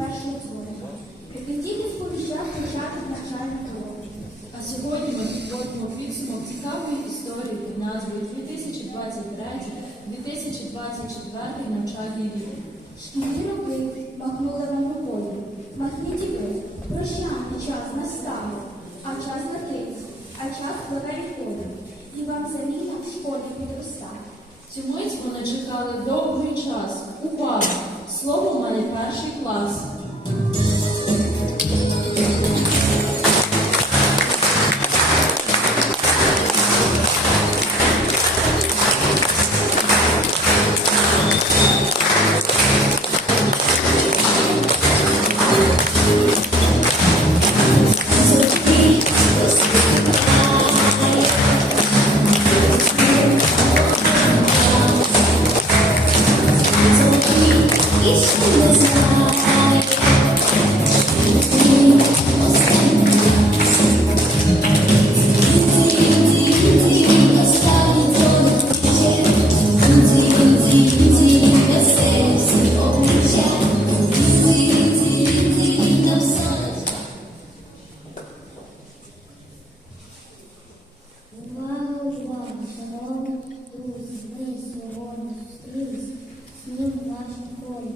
перший дзвоник. Прикінтіли сповіщати початок навчального року. А сьогодні ми підводимо підсумок цікавої історії під назвою 2023-2024 навчальний рік. Шкільні роки махнули нам рукою. Махні діви, прощальний час настав, а час летить, а час пливе рікою. І вам заміна в школі підростає. Цю мить вони чекали довгий час. Увага! Слово в мене перший клас. Зустрілись з ним в нашій школі.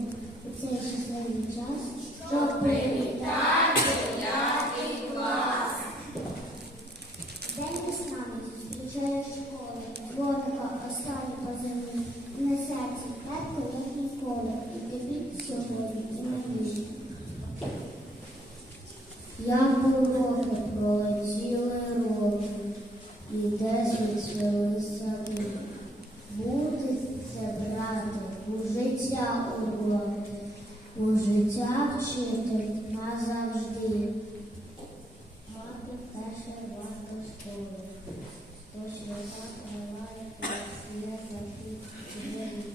У цей щасливий час, щоб привітати п'ятий клас. День весняний зустрічає школи, дзвоника останній по землі. На серці тепло, як ніколи, і тобі сьогодні і надії. Як роки пролетіли роки, і де звичайли сади. Бути це брати у життя уроки, у життя вчитель назавжди. Мати перша варта школи, то свята триває, не такі,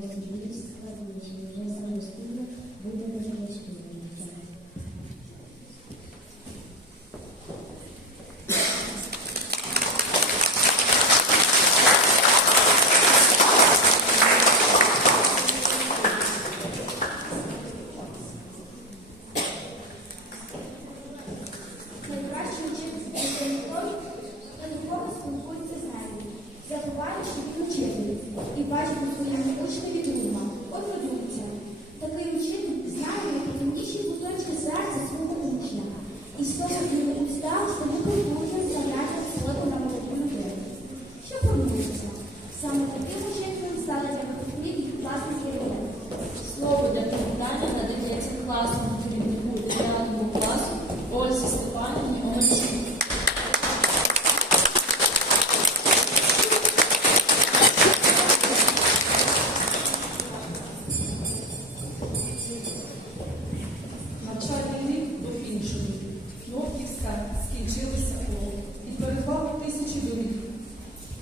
Deus, Cristo, Deus, Deus, Deus, Deus, Deus, Deus, Deus, Deus,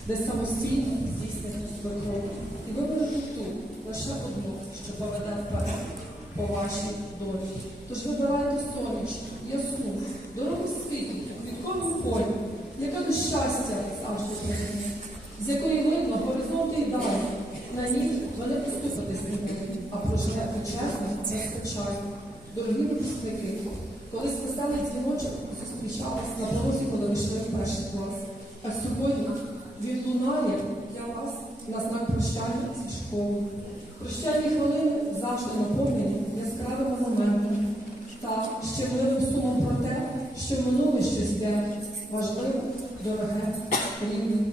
де самостійно здійснено свою. І виберете ту лише одну, що поведе вперед по вашій долі. Тож вибирайте сонячну, ясну, дорогу світу, квіткову полі, яка до щастя завжди прийде, з якої видно горизонти і далі. На ній ви не поступитесь не будете, а проживете чесно, безпечально. Дорогі випускники, коли списали дзвіночок, зустрічались на дорозі, коли вийшли в перший клас. А сьогодні на знак прощання зі школи. Прощальні хвилини завжди наповнені яскравими моментами та щемливим сумом про те, що минуле щось йде важливе, дороге, рідне.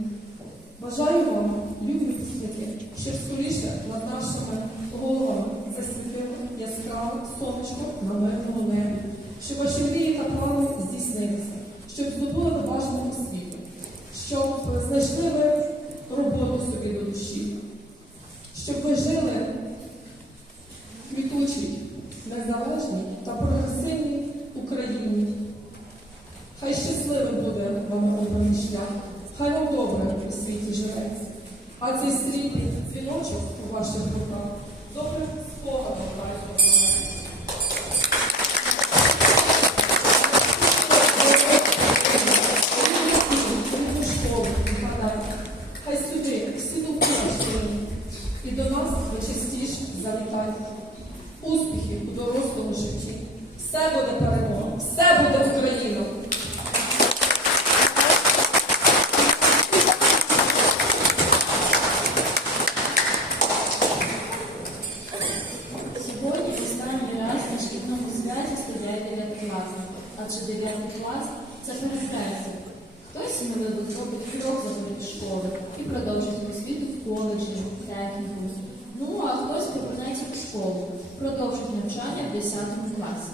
Бажаю вам, любі святі, щоб скоріше над нашими головами засвітило яскраве сонечко на мирному небі, незалежній та прогресивній Україні. Хай щасливий буде вам обраний шлях, хай вам добре у світі живеться. А цей срібний дзвіночок у ваших руках буде перемога, все буде Україна. Сьогодні останній раз на шкільному святі стоять дев'ятикласники, адже дев'ятий клас це перехрестя. Хтось сміливо зробить крок за поріг школи і продовжить освіту в коледжі, технікумі. Ну а хтось повернеться в школу, продовжить навчання в 10 класі.